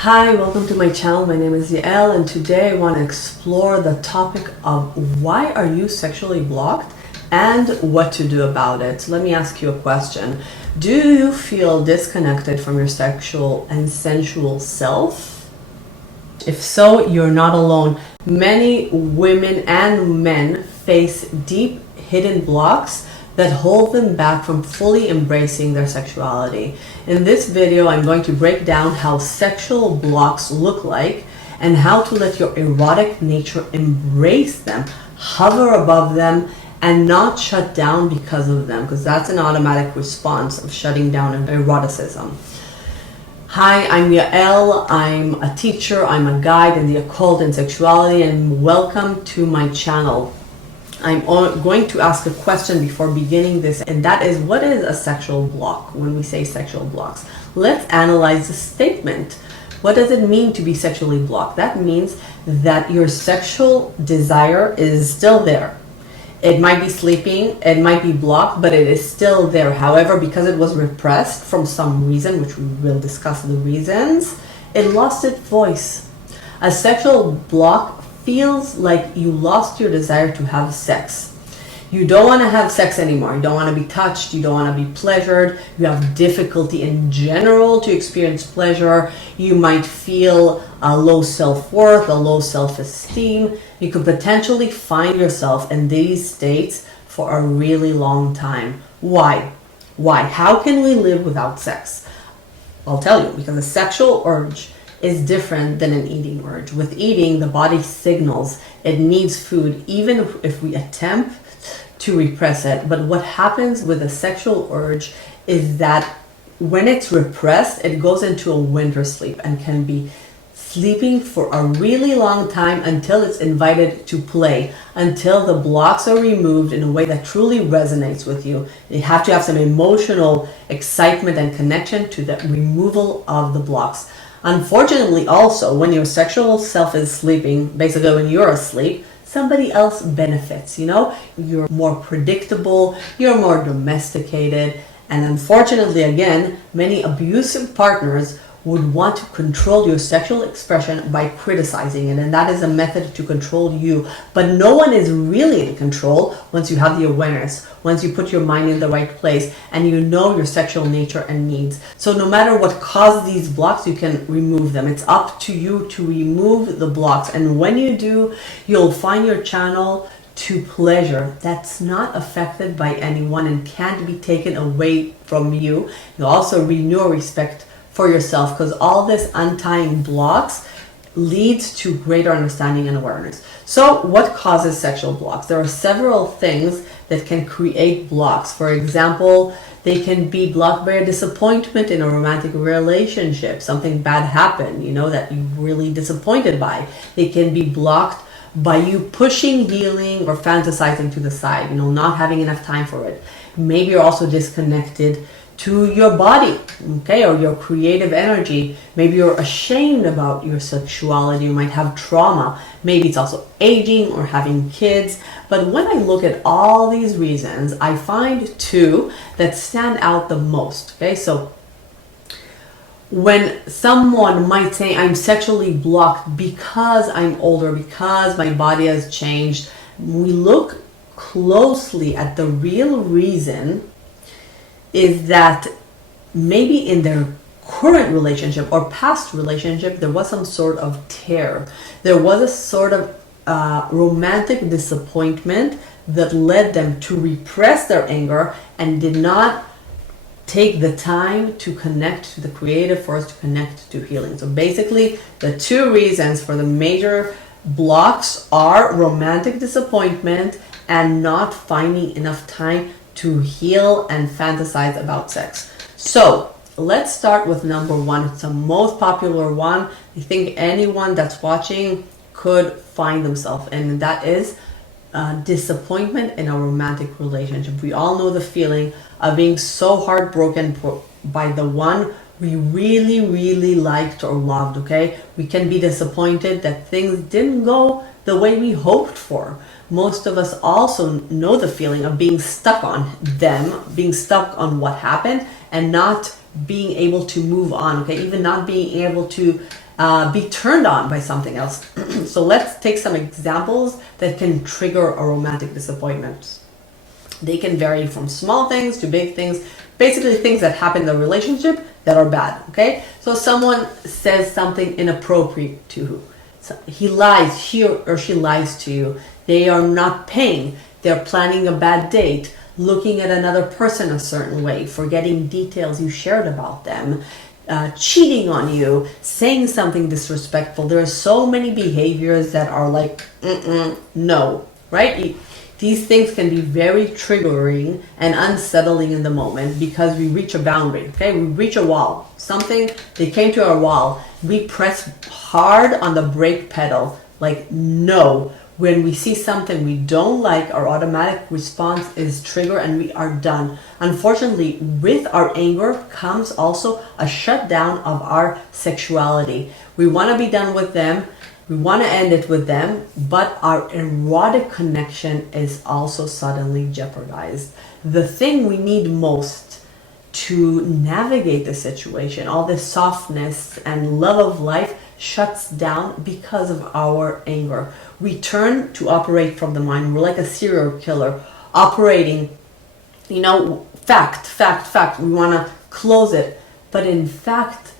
Hi, welcome to my channel. My name is Yael, and today I want to explore the topic of why are you sexually blocked and what to do about it. So let me ask you a question. Do you feel disconnected from your sexual and sensual self? If so, you're not alone. Many women and men face deep hidden blocks that hold them back from fully embracing their sexuality. In this video, I'm going to break down how sexual blocks look like and how to let your erotic nature embrace them, hover above them, and not shut down because of them, because that's an automatic response of shutting down an eroticism. Hi, I'm Yael. I'm a teacher, I'm a guide in the occult and sexuality, and welcome to my channel. I'm going to ask a question before beginning this, and that is, what is a sexual block? When we say sexual blocks, let's analyze the statement. What does it mean to be sexually blocked? That means that your sexual desire is still there. It might be sleeping, it might be blocked, but it is still there. However, because it was repressed from some reason, which we will discuss the reasons, it lost its voice. A sexual block feels like you lost your desire to have sex. You don't want to have sex anymore. You don't want to be touched. You don't want to be pleasured. You have difficulty in general to experience pleasure. You might feel a low self-worth, a low self-esteem. You could potentially find yourself in these states for a really long time. Why? Why? How can we live without sex? I'll tell you, because a sexual urge is different than an eating urge. With eating, the body signals it needs food, even if we attempt to repress it. But what happens with a sexual urge is that when it's repressed, it goes into a winter sleep and can be sleeping for a really long time until it's invited to play, until the blocks are removed in a way that truly resonates with you. You have to have some emotional excitement and connection to the removal of the blocks. Unfortunately, also, when your sexual self is sleeping, basically when you're asleep, somebody else benefits, You're more predictable, you're more domesticated, and unfortunately, again, many abusive partners would want to control your sexual expression by criticizing it, and that is a method to control you. But no one is really in control once you have the awareness, once you put your mind in the right place and you know your sexual nature and needs. So no matter what caused these blocks, you can remove them. It's up to you to remove the blocks, and when you do, you'll find your channel to pleasure that's not affected by anyone and can't be taken away from you. You'll also renew respect for yourself, because all this untying blocks leads to greater understanding and awareness. So what causes sexual blocks? There are several things that can create blocks. For example, they can be blocked by a disappointment in a romantic relationship. Something bad happened, that you're really disappointed by. They can be blocked by you pushing healing or fantasizing to the side, not having enough time for it. Maybe you're also disconnected to your body, okay, or your creative energy. Maybe you're ashamed about your sexuality. You might have trauma. Maybe it's also aging or having kids. But when I look at all these reasons, I find two that stand out the most, okay? So when someone might say, I'm sexually blocked because I'm older, because my body has changed, we look closely at the real reason is that maybe in their current relationship or past relationship, there was some sort of tear. There was a sort of romantic disappointment that led them to repress their anger and did not take the time to connect to the creative force, to connect to healing. So basically, the two reasons for the major blocks are romantic disappointment and not finding enough time to heal and fantasize about sex. So let's start with number one. It's the most popular one. I think anyone that's watching could find themselves in, and that is disappointment in a romantic relationship. We all know the feeling of being so heartbroken by the one we really, really liked or loved, okay? We can be disappointed that things didn't go the way we hoped for. Most of us also know the feeling of being stuck on them, being stuck on what happened, and not being able to move on, okay? Even not being able to be turned on by something else. So let's take some examples that can trigger a romantic disappointment. They can vary from small things to big things, basically things that happen in the relationship that are bad, okay? So someone says something inappropriate to you. So he or she lies to you. They are not paying. They're planning a bad date, looking at another person a certain way, forgetting details you shared about them, cheating on you, saying something disrespectful. There are so many behaviors that are like, no, right? These things can be very triggering and unsettling in the moment because we reach a boundary, okay? We reach a wall. They came to our wall. We press hard on the brake pedal, like no. When we see something we don't like, our automatic response is trigger and we are done. Unfortunately, with our anger comes also a shutdown of our sexuality. We want to be done with them. We want to end it with them, but our erotic connection is also suddenly jeopardized. The thing we need most to navigate the situation, all this softness and love of life, shuts down because of our anger. We turn to operate from the mind. We're like a serial killer operating, fact. We want to close it. But in fact,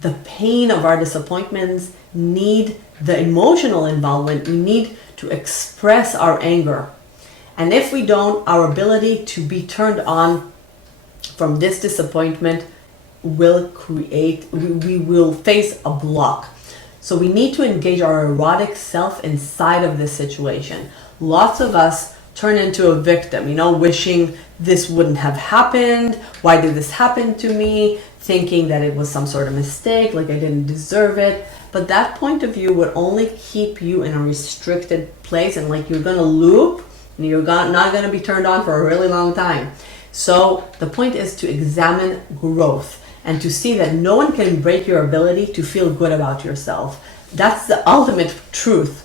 the pain of our disappointments need the emotional involvement. We need to express our anger. And if we don't, our ability to be turned on from this disappointment will we will face a block. So we need to engage our erotic self inside of this situation. Lots of us turn into a victim, wishing this wouldn't have happened. Why did this happen to me? Thinking that it was some sort of mistake, like I didn't deserve it. But that point of view would only keep you in a restricted place and like you're going to loop and you're not going to be turned on for a really long time. So the point is to examine growth and to see that no one can break your ability to feel good about yourself. That's the ultimate truth.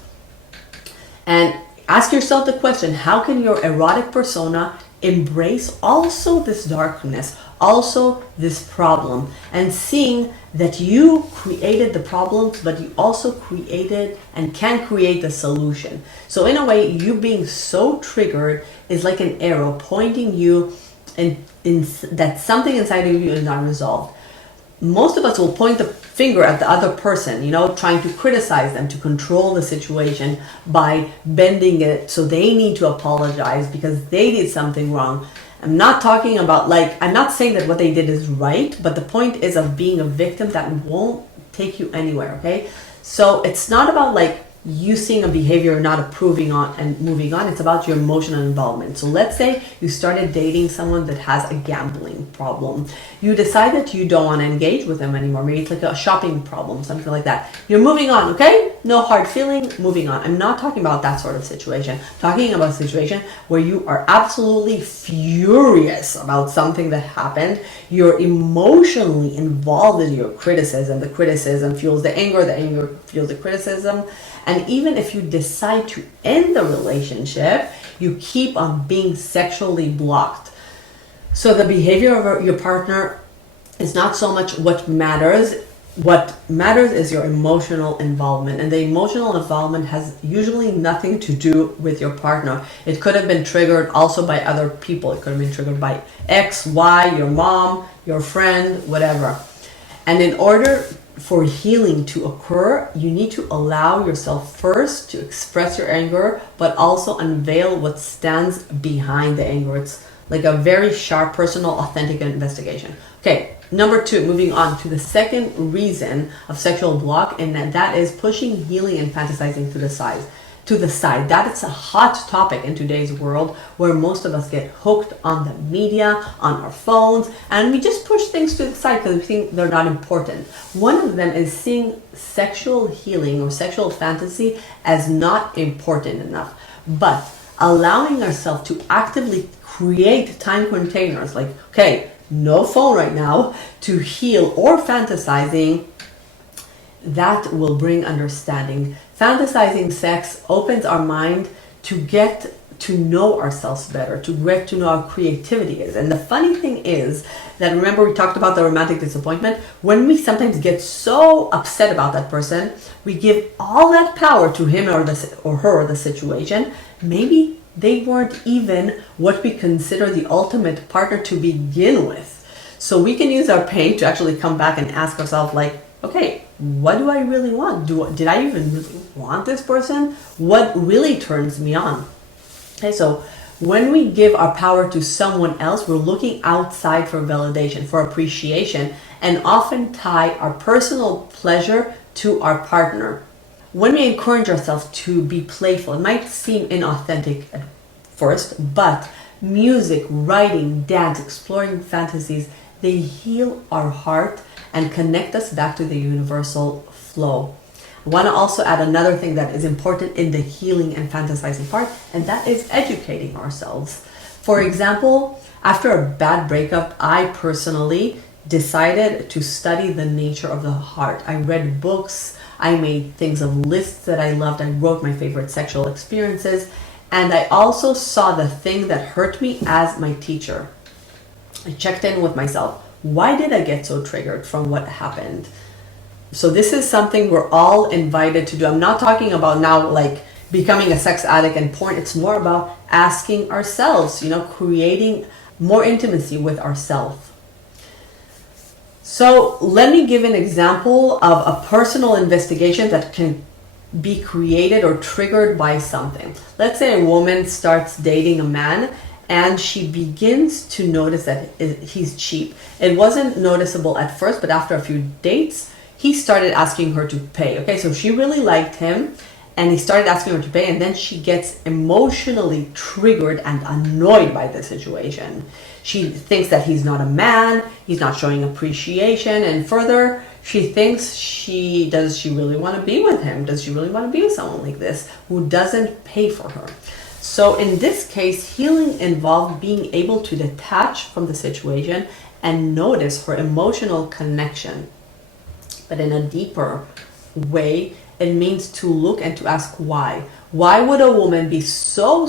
And ask yourself the question, how can your erotic persona embrace also this darkness, also this problem, and seeing that you created the problems, but you also created and can create the solution. So in a way, you being so triggered is like an arrow pointing you in that something inside of you is not resolved. Most of us will point the finger at the other person, trying to criticize them, to control the situation by bending it so they need to apologize because they did something wrong. I'm not talking about I'm not saying that what they did is right, but the point is of being a victim that won't take you anywhere, okay? So it's not about you seeing a behavior not approving on and moving on. It's about your emotional involvement. So let's say you started dating someone that has a gambling problem. You decide that you don't want to engage with them anymore. Maybe it's like a shopping problem, something like that. You're moving on, okay? No hard feeling, moving on. I'm not talking about that sort of situation. I'm talking about a situation where you are absolutely furious about something that happened. You're emotionally involved in your criticism. The criticism fuels the anger fuels the criticism. And even if you decide to end the relationship, you keep on being sexually blocked. So the behavior of your partner is not so much what matters. What matters is your emotional involvement. And the emotional involvement has usually nothing to do with your partner. It could have been triggered also by other people. It could have been triggered by X, Y, your mom, your friend, whatever. And in order for healing to occur, you need to allow yourself first to express your anger, but also unveil what stands behind the anger. It's like a very sharp, personal, authentic investigation. Okay, number 2, moving on to the second reason of sexual block, and that is pushing healing and fantasizing to the side. That is a hot topic in today's world where most of us get hooked on the media, on our phones, and we just push things to the side because we think they're not important. One of them is seeing sexual healing or sexual fantasy as not important enough, but allowing ourselves to actively create time containers like, okay, no phone right now to heal or fantasizing, that will bring understanding. Fantasizing sex opens our mind to get to know ourselves better, to get to know our creativity is. And the funny thing is that, remember we talked about the romantic disappointment, when we sometimes get so upset about that person, we give all that power to him or her or the situation. Maybe they weren't even what we consider the ultimate partner to begin with. So we can use our pain to actually come back and ask ourselves, like, okay, what do I really want? Did I even really want this person? What really turns me on? Okay, so when we give our power to someone else, we're looking outside for validation, for appreciation, and often tie our personal pleasure to our partner. When we encourage ourselves to be playful, it might seem inauthentic at first, but music, writing, dance, exploring fantasies, they heal our heart and connect us back to the universal flow. I want to also add another thing that is important in the healing and fantasizing part, and that is educating ourselves. For example, after a bad breakup, I personally decided to study the nature of the heart. I read books, I made things of lists that I loved, I wrote my favorite sexual experiences, and I also saw the thing that hurt me as my teacher. I checked in with myself. Why did I get so triggered from what happened? So this is something we're all invited to do. I'm not talking about now like becoming a sex addict and porn. It's more about asking ourselves, creating more intimacy with ourselves. So let me give an example of a personal investigation that can be created or triggered by something. Let's say a woman starts dating a man and she begins to notice that he's cheap. It wasn't noticeable at first, but after a few dates, he started asking her to pay. Okay, so she really liked him and he started asking her to pay, and then she gets emotionally triggered and annoyed by the situation. She thinks that he's not a man, he's not showing appreciation, and further, she thinks does she really want to be with him? Does she really want to be with someone like this who doesn't pay for her? So in this case, healing involved being able to detach from the situation and notice her emotional connection. But in a deeper way, it means to look and to ask why. Why would a woman be so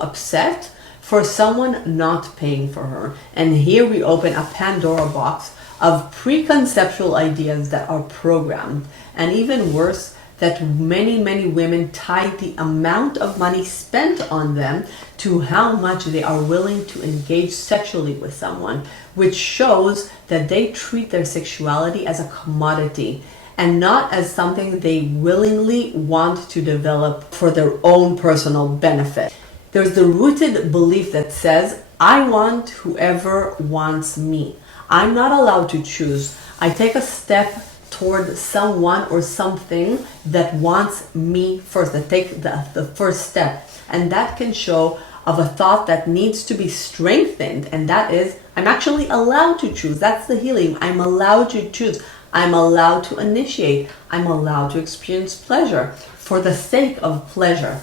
upset for someone not paying for her? And here we open a Pandora box of preconceptual ideas that are programmed. And even worse, that many women tie the amount of money spent on them to how much they are willing to engage sexually with someone, which shows that they treat their sexuality as a commodity and not as something they willingly want to develop for their own personal benefit. There's the rooted belief that says, I want whoever wants me. I'm not allowed to choose. I take a step toward someone or something that wants me first, that take the first step. And that can show of a thought that needs to be strengthened, and that is, I'm actually allowed to choose. That's the healing. I'm allowed to choose. I'm allowed to initiate. I'm allowed to experience pleasure for the sake of pleasure.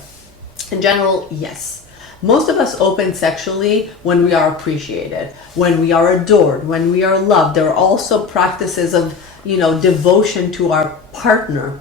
In general, yes. Most of us open sexually when we are appreciated, when we are adored, when we are loved. There are also practices of devotion to our partner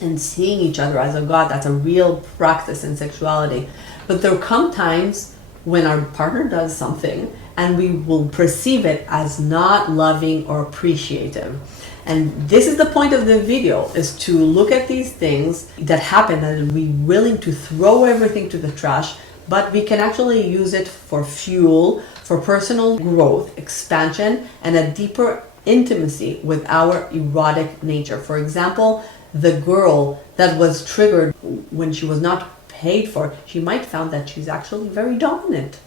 and seeing each other as a god. That's a real practice in sexuality. But there come times when our partner does something and we will perceive it as not loving or appreciative. And this is the point of the video, is to look at these things that happen and we're willing to throw everything to the trash, but we can actually use it for fuel, for personal growth, expansion, and a deeper intimacy with our erotic nature. For example, the girl that was triggered when she was not paid for, she might found that she's actually very dominant.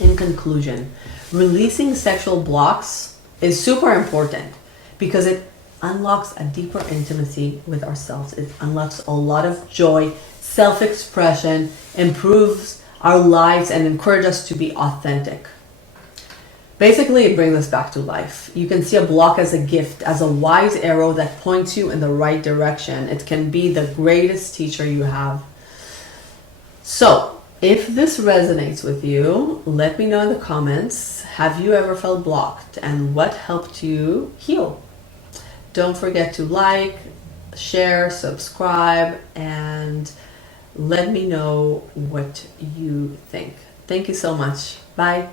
In conclusion, releasing sexual blocks is super important because it unlocks a deeper intimacy with ourselves. It unlocks a lot of joy, self-expression, improves our lives, and encourages us to be authentic. Basically, it brings us back to life. You can see a block as a gift, as a wise arrow that points you in the right direction. It can be the greatest teacher you have. So, if this resonates with you, let me know in the comments. Have you ever felt blocked, and what helped you heal? Don't forget to like, share, subscribe, and Let me know what you think. Thank you so much. Bye.